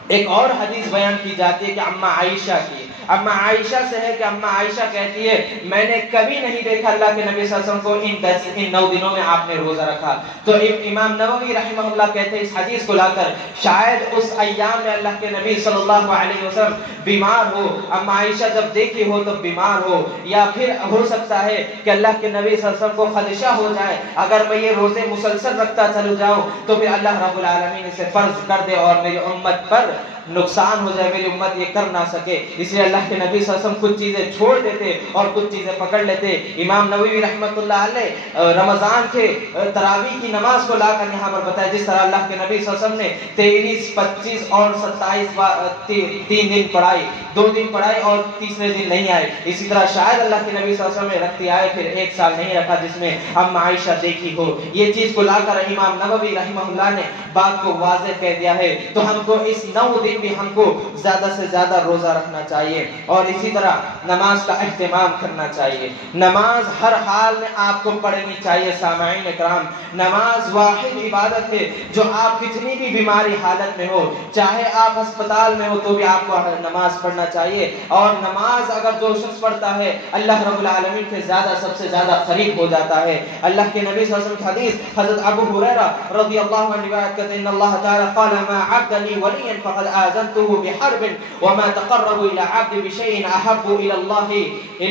ایک اور حدیث بیان کی جاتی ہے کہ عمّہ عائشہ کی اما عائشہ سے ہے کہ اما عائشہ کہتی ہے میں نے کبھی نہیں دیکھا اللہ کے نبی صلی اللہ علیہ وسلم کو ان 9 دنوں میں آپ نے روزہ رکھا. تو امام نووی رحمہ اللہ کہتے ہیں اس حدیث کو لا کر شاید اس ایام میں اللہ کے نبی صلی اللہ علیہ وسلم بیمار ہو, اما عائشہ جب دیکھی ہو تو بیمار ہو, یا پھر ہو سکتا ہے کہ اللہ کے نبی صلی اللہ علیہ وسلم کو خدشہ ہو جائے اگر میں یہ روزے مسلسل رکھتا چلو جاؤں تو پھر اللہ رب العالمین اسے فرض کر دے اور میری امت پر نقصان ہو جائے, میری امت یہ کر نہ سکے. اس لیے اللہ کے نبی صلی اللہ علیہ وسلم کچھ چیزیں چھوڑ دیتے اور کچھ چیزیں پکڑ لیتے. امام نووی رحمۃ اللہ علیہ رمضان کے تراویح کی نماز کو لا کر یہاں پر بتایا جس طرح اللہ کے نبی صلی اللہ علیہ وسلم نے 23, 25 اور 27 3 دن پڑھائی, 2 دن پڑھائی اور تیسرے دن نہیں آئے, اسی طرح شاید اللہ کے نبی صلی اللہ علیہ وسلم نے رکھتی آئے پھر 1 سال نہیں رکھا جس میں اما عائشہ دیکھی ہو. یہ چیز کو لا کر امام نووی رحمہ اللہ نے بات کو واضح کہہ دیا ہے. تو ہم کو اس 9 دن بھی ہم کو زیادہ سے زیادہ روزہ رکھنا چاہیے اور اسی طرح نماز کا اہتمام کرنا چاہیے. نماز ہر حال میں آپ کو پڑھنی چاہیے. سامعین اکرام, نماز واحد عبادت ہے جو آپ کتنی بھی بیماری حالت میں ہو, چاہے آپ ہسپتال میں ہو تو بھی آپ کو نماز پڑھنا چاہیے. اور نماز اگر جو شخص پڑھتا ہے اللہ رب العالمین کے زیادہ سب سے زیادہ قریب ہو جاتا ہے. اللہ کے نبی صلی اللہ علیہ وسلم کی حدیث حضرت ابو ہریرہ رضی اللہ عنہ روایت کرتے ہیں ان اللہ تعالی قال ما عبد لي وليا فقد آذنته بحرب وما تقرب الى عبد بشيء احب الى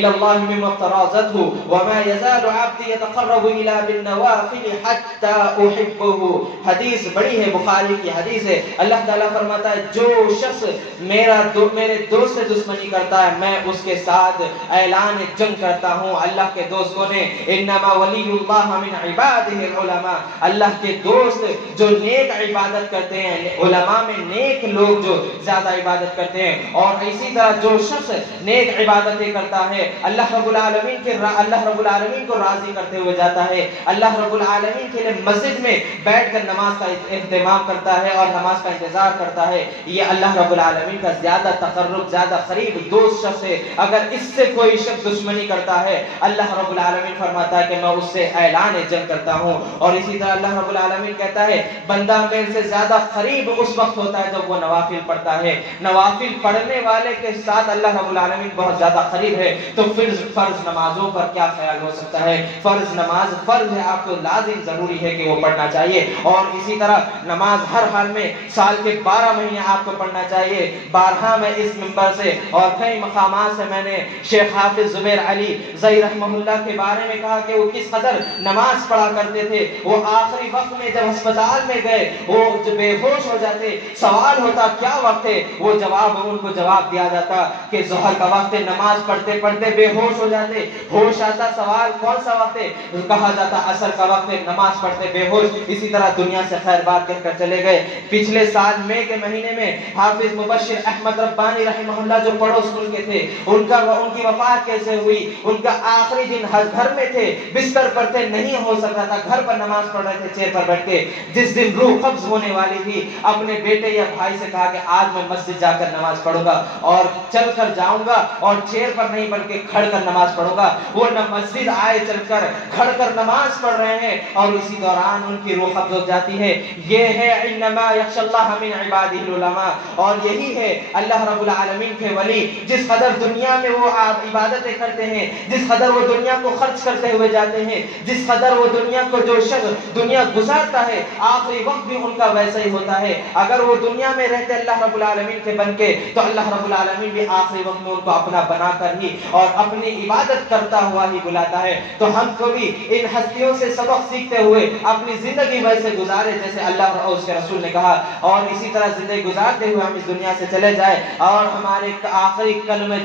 الله مما افترضته وما يزال عبدي يتقرب الى بالنوافل حتى احبه. حدیث بڑی ہے, بخاری کی حدیث ہے. اللہ تعالیٰ فرماتا ہے جو شخص میرے دوست سے دشمنی کرتا ہے میں اس کے ساتھ اعلان جنگ کرتا ہوں. اللہ کے دوستوں نے انما ولی اللہ من عباده العلماء, اللہ کے دوست جو نیک عبادت کرتے ہیں, علماء میں نیک لوگ جو زیادہ عبادت کرتے ہیں. اور اسی طرح جو شخص نیک عبادتیں کرتا ہے اللہ رب العالمین کو راضی کرتے ہوئے جاتا ہے. اللہ رب العالمین کے لیے مسجد میں بیٹھ کر نماز کا اہتمام کرتا ہے اور نماز کا انتظار کرتا ہے. یہ اللہ رب العالمین کا زیادہ تقرب, زیادہ قریب دوست شخص ہے. اگر اس سے کوئی شخص دشمنی کرتا ہے اللہ رب العالمین فرماتا ہے کہ میں اس سے اعلان جنگ کرتا ہوں. اور اسی طرح اللہ رب العالمین کہتا ہے بندہ میرے سے زیادہ قریب اس وقت ہوتا ہے جب وہ نوافل پڑھتا ہے. نوافل پڑھنے والے کے ساتھ اللہ رب العالمین بہت زیادہ قریب ہے. تو فرض نمازوں پر کیا خیال ہو سکتا ہے. فرض نماز فرض ہے, آپ کو لازم ضروری ہے کہ وہ پڑھنا چاہیے. اور اسی طرح نماز ہر حال میں سال کے 12 مہینے آپ کو پڑھنا چاہیے. بارہا میں اس منبر سے اور کئی مقامات سے میں نے شیخ حافظ زبیر علی زئی رحمہ اللہ کے بارے میں کہا کہ وہ کس قدر نماز پڑھا کرتے تھے. وہ آخری وقت میں جب ہسپتال میں گئے وہ بے ہوش ہو جاتے, سوال ہوتا کیا وقت ہے, وہ ان کو جواب دیا جاتا کہ ظہر کا وقت ہے. نماز پڑھتے پڑھتے بے ہوش ہو جاتے, ہوش آتا سوال کون سا وقت ہے, کہا جاتا عصر کا وقت ہے. نماز پڑھتے بے ہوش. اسی طرح دنیا سے خیر بات کہہ کر چلے گئے. پچھلے سال مئی کے مہینے میں حافظ مبشر احمد ربانی رحمہ اللہ جو پڑوس ملک کے تھے ان کی وفات کیسے ہوئی. ان کا آخری دن گھر میں تھے, بستر پر تھے, نہیں ہو سکتا تھا, گھر پر نماز پڑھ رہے تھے چیر پر بیٹھ کے. جس دن روح قبض ہونے والی تھی اپنے بیٹے یا بھائی سے کہا کہ آج میں مسجد جا کر نماز پڑھوں گا اور چل کر جاؤں گا اور چیر پر نہیں بلکہ کھڑ کر نماز پڑھوں گا. وہ مسجد آئے, چل کر کھڑ کر نماز پڑھ رہے ہیں اور اسی دوران ان کی روح قبض ہو جاتی ہے. یہ ہے انما یخشى اللہ من عباده العلماء. اور یہی ہے اللہ رب العالمین کے ولی. جس قدر دنیا میں وہ عبادتیں کرتے ہیں, جس قدر وہ دنیا کو خرچ کرتے ہوئے جاتے ہیں, جس قدر وہ دنیا کو جو شخص دنیا گزارتا ہے آخری وقت بھی ان کا ویسا ہی ہوتا ہے. اگر وہ دنیا میں رہتے اللہ رب العالمین کے بن کے تو اللہ رب العالمین بھی آخری وقت میں ان کو اپنا بنا کر ہی اور اپنی عبادت کرتا ہوا ہی بلاتا ہے. تو ہم کو بھی ان ہستیوں سے سبق سیکھتے ہوئے اپنی زندگی ویسے گزارے جیسے اللہ اور اس کے رسول نے کہا, اور اسی طرح زندگی گزارتے ہوئے ہم اس دنیا سے چلے جائیں اور ہمارے آخری کلمے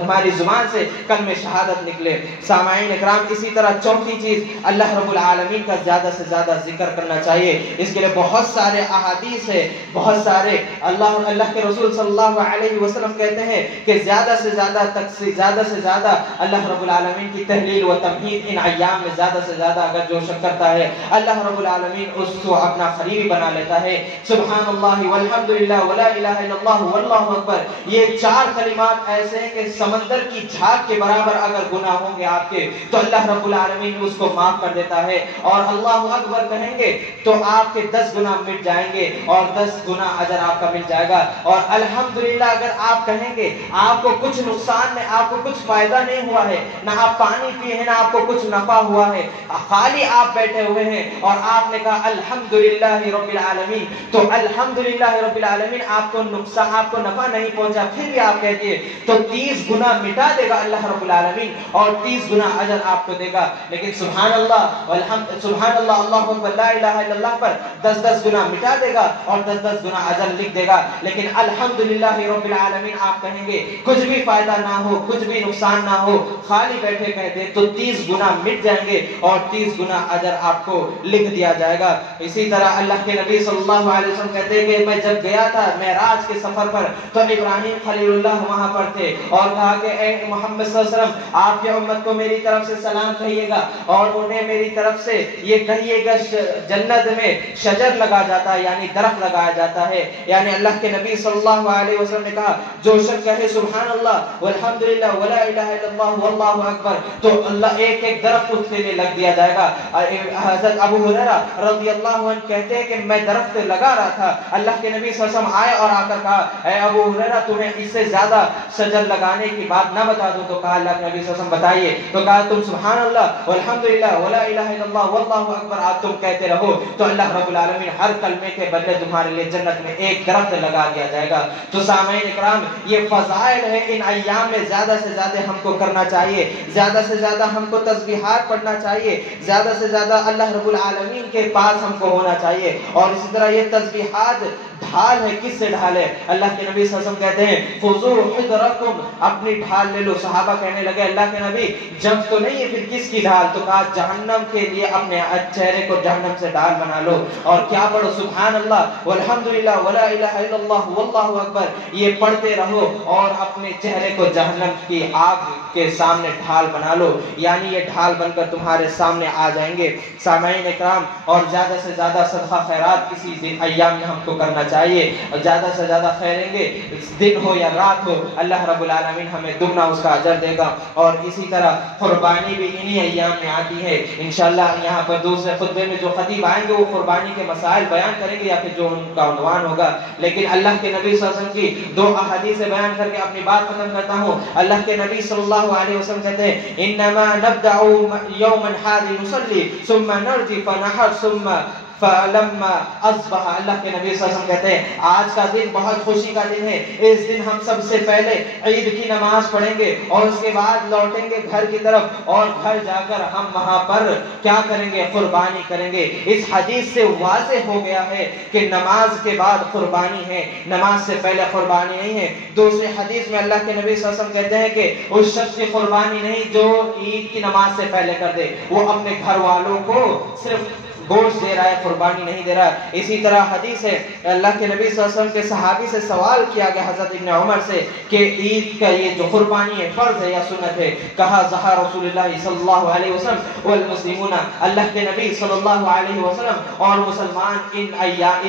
ہماری زبان سے کلمے شہادت نکلے. سامعین اکرام, اسی طرح چوتھی چیز اللہ رب العالمین کا زیادہ سے زیادہ ذکر کرنا چاہیے. اس کے لیے بہت سارے احادیث ہے, بہت سارے اللہ کے رسول صلی اللہ علیہ وسلم کہتے ہیں کہ زیادہ سے زیادہ اللہ رب العالمین کی تحلیل و تمہید ان ایام میں زیادہ سے زیادہ اگر جو شخص کرتا ہے اللہ رب العالمین اس کو اپنا قریبی بنا لیتا ہے. سبحان اللہ والحمد للہ ولا الہ الا اللہ واللہ اکبر, یہ 4 کلمات ایسے ہیں کہ سمندر کی جھاگ کے برابر اگر گناہ ہوں گے آپ کے تو اللہ رب العالمین اس کو معاف کر دیتا ہے. اور اللہ اکبر کہیں گے تو آپ کے 10 گناہ مٹ جائیں گے اور 10 گنا اجر آپ کا مل جائے گا. اور الحمدللہ اگر آپ کہیں گے آپ کو کچھ نقصان میں آپ کو کچھ فائدہ نہیں ہوا ہے, نہ آپ پانی پیے ہیں نہ آپ کو کچھ نفع ہوا ہے, خالی آپ بیٹھے ہوئے ہیں اور آپ نے کہا الحمدللہ رب العالمین, تو الحمدللہ رب العالمین آپ کو نقصان آپ کو نفع نہیں پہنچا پھر بھی آپ کہہ دیے تو 30 گنا مٹا دے گا اللہ رب العالمین اور 30 گنا اجر آپ کو دے گا. لیکن سبحان اللہ والحمد سبحان اللہ اللہ اکبر لا الہ الا اللہ پر 10 گنا مٹا دے گا اور 10 گنا اجر لکھ دے گا. لیکن الحمدللہ رب العالمین آپ کہیں گے کچھ بھی فائدہ نہ ہو کچھ بھی نقصان نہ ہو خالی بیٹھے کہہ دیں تو 30 گنا مٹ جائیں گے اور 30 گنا اجر آپ کو لکھ دیا جائے گا. اسی طرح اللہ کے نبی صلی اللہ علیہ وسلم کہتے ہیں کہ میں جب گیا تھا معراج کے سفر پر تو ابراہیم خلیل اللہ وہاں پر تھے اور کہا کہ اے محمد صلی اللہ علیہ وسلم آپ کی امت کو میری طرف سے سلام کہیے گا اور انہیں میری طرف سے یہ کہیے گا جنت میں شجر لگا جاتا ہے یعنی درخت لگایا جاتا ہے. یعنی اللہ کے نبی صلی اللہ علیہ وسلم نے کہا جو شخص کہے سبحان اللہ والحمدللہ ولا الہ الا اللہ واللہ اکبر تو اللہ ایک ایک درخت اس کے لیے لگ دیا جائے گا. حضرت ابو ہریرہ رضی اللہ عنہ کہتے ہیں کہ میں درخت لگا رہا تھا, اللہ کے نبی صلی اللہ علیہ وسلم آئے اور آ کر کہا اے ابو ہریرہ تمہیں اس سے زیادہ شجر لگانے کی بات نہ بتا دوں؟ تو کہا اللہ کے نبی صلی اللہ علیہ وسلم بتائیے. تو کہا تم سبحان اللہ والحمدللہ ولا الہ الا اللہ واللہ اکبر آپ تم کہتے رہو تو اللہ رب العالمین ہر کلمے کے بدلے تمہارے لیے جنت میں ایک درخت لگا دیا جائے گا. تو سامعین اکرام یہ فضائل ہے, ان ایام میں زیادہ سے زیادہ ہم کو کرنا چاہیے, زیادہ سے زیادہ ہم کو تسبیحات پڑھنا چاہیے, زیادہ سے زیادہ اللہ رب العالمین کے پاس ہم کو ہونا چاہیے. اور اسی طرح یہ تسبیحات ڈھال ہے, کس سے ڈھال ہے؟ اللہ کے نبی صلی اللہ علیہ وسلم کہتے ہیں خذوا حذرکم اپنی ڈھال لے لو. صحابہ کہنے لگے اللہ کے نبی جنگ تو نہیں ہے پھر کس کی ڈھال؟ تو کہا جہنم کے لیے اپنے چہرے کو جہنم سے ڈھال بنا لو. اور کیا پڑھو سبحان اللہ والحمدللہ ولا الہ الا اللہ واللہ اکبر یہ پڑھتے رہو اور اپنے چہرے کو جہنم کی آگ کے سامنے ڈھال بنا لو, یعنی یہ ڈھال بن کر تمہارے سامنے آ جائیں گے. سامعین اکرام اور زیادہ سے زیادہ صدقہ خیرات کسی دن ایام میں ہم کو کرنا چاہیے اور زیادہ سے زیادہ خیریں گے, دن ہو یا رات ہو اللہ رب العالمین ہمیں دگنا اس کا اجر دے گا. اور اسی طرح قربانی بھی انہی ایام میں آتی ہے. انشاءاللہ یہاں پر دوسرے خطبے میں جو خطیب آئیں گے وہ قربانی کے مسائل بیان کریں گے یا پھر جو ان کا عنوان ہوگا. لیکن اللہ کے نبی صلی اللہ علیہ وسلم کی 2 احادیث بیان کر کے اپنی بات ختم کرتا ہوں. اللہ کے نبی صلی اللہ علیہ وسلم کہتے ہیں انما نبدأ یوما حادی نصلی ثم نرجی فنحر ثم فلما اصبح. اللہ کے نبی صلی اللہ علیہ وسلم کہتے ہیں آج کا دن بہت خوشی کا دن ہے. اس دن ہم سب سے پہلے عید کی نماز پڑھیں گے اور اس کے بعد لوٹیں گے گھر کی طرف اور گھر جا کر ہم وہاں پر کیا کریں گے؟ قربانی کریں گے. اس حدیث سے واضح ہو گیا ہے کہ نماز کے بعد قربانی ہے, نماز سے پہلے قربانی نہیں ہے. دوسری حدیث میں اللہ کے نبی صلی اللہ علیہ وسلم کہتے ہیں کہ اس شخص کی قربانی نہیں جو عید کی نماز سے پہلے کر دے, وہ اپنے گھر والوں کو صرف گوشت دے رہا ہے, قربانی نہیں دے رہا. اسی طرح حدیث ہے اللہ کے نبی صلی اللہ علیہ وسلم کے صحابی سے سوال کیا گیا حضرت ابن عمر سے کہ عید کا یہ جو قربانی ہے فرض ہے یا سنت ہے؟ کہا ضحى رسول اللہ صلی اللہ علیہ وسلم والمسلمون, اللہ کے نبی صلی اللہ علیہ وسلم اور مسلمان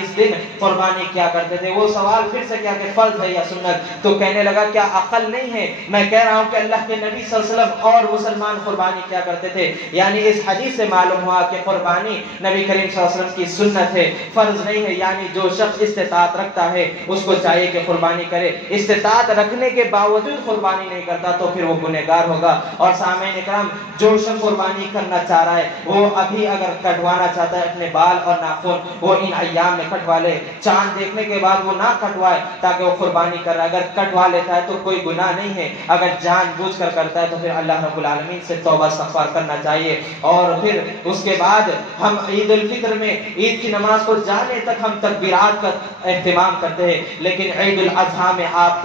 اس دن قربانی کیا کرتے تھے. وہ سوال پھر سے کیا کہ فرض ہے یا سنت؟ تو کہنے لگا کیا عقل نہیں ہے؟ میں کہہ رہا ہوں کہ اللہ کے نبی صلی اللہ علیہ وسلم اور مسلمان قربانی کیا کرتے تھے. یعنی اس حدیث سے معلوم ہوا کہ قربانی نبی کریم صلی اللہ علیہ وسلم کی سنت ہے, فرض نہیں ہے. یعنی جو شخص استطاعت رکھتا ہے اس کو چاہیے کہ قربانی کرے, استطاعت رکھنے کے باوجود قربانی نہیں کرتا تو پھر وہ گنہگار ہوگا. اور سامعین اکرام جو شخص قربانی کرنا چاہ رہا ہے وہ ابھی اگر کٹوانا چاہتا ہے اپنے بال اور ناخن وہ ان ایام میں کٹوا لے, چاند دیکھنے کے بعد وہ نہ کٹوائے تاکہ وہ قربانی کر رہا ہے. اگر کٹوا لیتا ہے تو کوئی گناہ نہیں ہے, اگر جان بوجھ کر کرتا ہے تو پھر اللہ رب العالمین سے توبہ استغفار کرنا چاہیے. اور پھر اس کے بعد ہم عید الفطر میں عید کی نماز کو جانے تک ہم تکبیرات کا اہتمام کرتے ہیں, لیکن عید الاضحیٰ میں آپ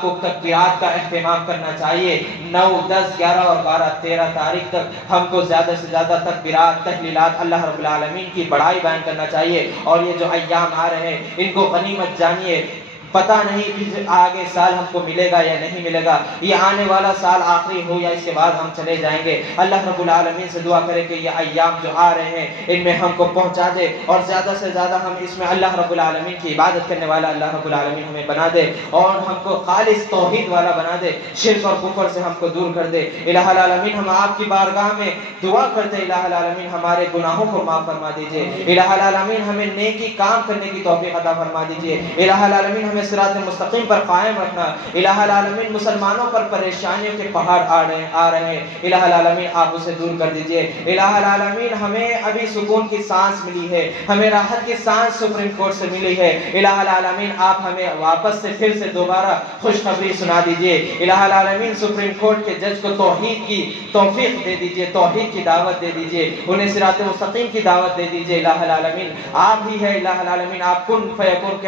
کو تکبیرات کا اہتمام کرنا چاہیے. 9, 10, 11 اور 12, 13 تاریخ تک ہم کو زیادہ سے زیادہ تکبیرات تحلیلات اللہ رب العالمین کی بڑائی بیان کرنا چاہیے. اور یہ جو ایام آ رہے ہیں ان کو غنیمت جانیے, پتہ نہیں کہ آگے سال ہم کو ملے گا یا نہیں ملے گا، یہ آنے والا سال آخری ہو یا اس کے بعد ہم چلے جائیں گے۔ اللہ رب العالمین سے دعا کرے کہ یہ ایام جو آ رہے ہیں ان میں ہم کو پہنچا دے، اور زیادہ سے زیادہ ہم اس میں اللہ رب العالمین کی عبادت کرنے والا اللہ رب العالمین ہمیں بنا دے، اور ہم کو خالص توحید والا بنا دے، شرک اور کفر سے ہم کو دور کر دے۔ الہ العالمین ہم آپ کی بارگاہ میں دعا کرتے ہیں، الہ العالمین ہمارے گناہوں کو معاف فرما دیجئے، الہ العالمین ہمیں نیکی کام کرنے کی توفیق عطا فرما دیجئے، الہ العالمین ہمیں صراط مستقیم پر قائم رکھنا، الہ العالمین مسلمانوں پر پریشانیوں کے پہاڑ آ رہے ہیں، الہ العالمین آپ اسے دور کر دیجئے، الہ العالمین ہمیں ابھی سکون کی سانس ملی ہے، ہمیں راحت کی سانس سپریم کورٹ سے ملی ہے، الہ العالمین آپ ہمیں واپس سے پھر سے دوبارہ خوشخبری سنا دیجئے، الہ العالمین سپریم کورٹ کے جج کو توحید کی توفیق دے دیجئے، توحید کی دعوت دے دیجئے، انہیں صراط مستقیم کی دعوت دے دیجئے، الہ العالمین آپ ہی ہے، الہ العالمین آپ کن فیکون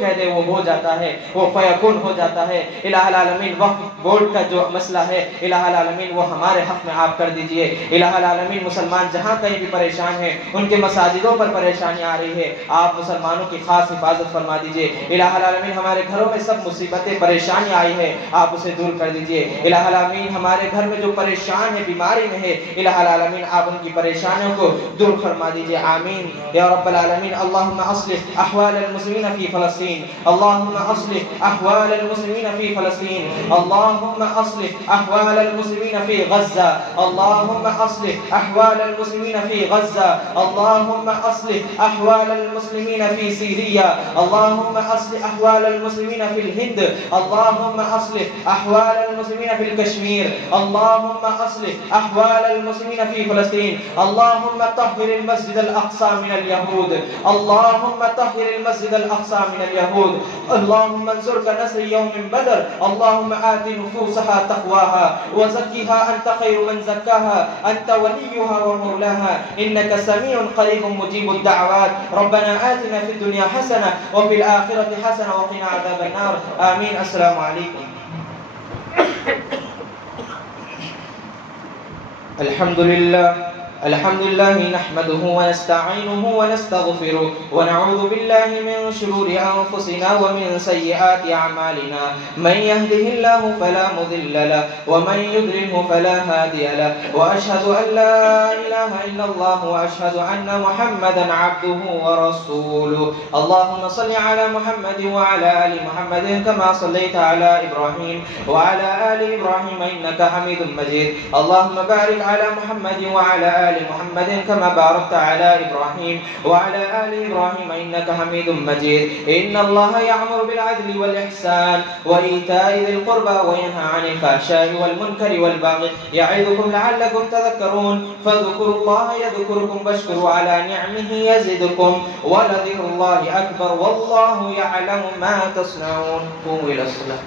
کہہ دے وہ ہو جاتا ہے، وہ فیکون ہو جاتا ہے، الہ العالمین وقف بورڈ کا جو مسئلہ ہے الہ العالمین وہ ہمارے حق میں آپ کر دیجئے، الہ العالمین مسلمان جہاں کہیں بھی پریشان ہیں، ان کے مساجدوں پر پریشانی آ رہی ہے، آپ مسلمانوں کی خاص حفاظت فرما دیجئے، الہ العالمین ہمارے گھروں میں سب مصیبتیں پریشانی آئی ہے آپ اسے دور کر دیجئے، الہ العالمین ہمارے گھر میں جو پریشان ہے بیماری میں ہے الہ العالمین آپ ان کی پریشانیوں کو دور فرما دیجئے، آمین یا رب العالمین۔ اللہم اصلح احوال المسلمین فی فلسطین، اللہم اصلح احوال المسلمین فی فلسطین، اللہم اصلح احوال المسلمین فی غزہ، اللہم اصلح احوال المسلمین فی غزہ، اللہم اصلح احوال المسلمین فی سیریہ، اللہم اصلح احوال المسلمین فی الہند، اللہم اصلح احوال المسلمین فی الکشمیر، اللہم اصلح احوال المسلمین فی فلسطین، اللہم طہر المسجد الاقصی من اليہود، اللہم طہر المسجد الاقصی من اليہود، اللہم انصر كنصر یوم بدر، اللہم آت نفوسها تقواها وزکها انت خیر من زکاها انت ولیها ومولاها انك سمیع قریب مجیب الدعوات، ربنا آتنا في الدنيا حسنة وفي الآخرة حسنة وقنا عذاب النار، آمین۔ السلام علیکم۔ الحمد لله نحمده ونستعينه ونستغفره ونعوذ بالله من شرور أنفسنا ومن سيئات أعمالنا، من يهده الله فلا مضل له ومن يضلله فلا هادي له، وأشهد أن لا إله إلا الله وأشهد أن محمدا عبده ورسوله، اللهم صل على محمد وعلى آل محمد كما صليت على إبراهيم وعلى آل إبراهيم إنك حميد مجيد، اللهم بارك على محمد وعلى آل محمد كما باركت على إبراهيم وعلى آل إبراهيم إنك حميد مجيد، إن الله يأمر بالعدل والإحسان وإيتاء ذي القربى وينهى عن الفحشاء والمنكر والبغي يعظكم لعلكم تذكرون، فاذكروا الله يذكركم واشكروا على نعمه يزدكم ولذكر الله أكبر والله يعلم ما تصنعون، قوموا إلى الصلاة.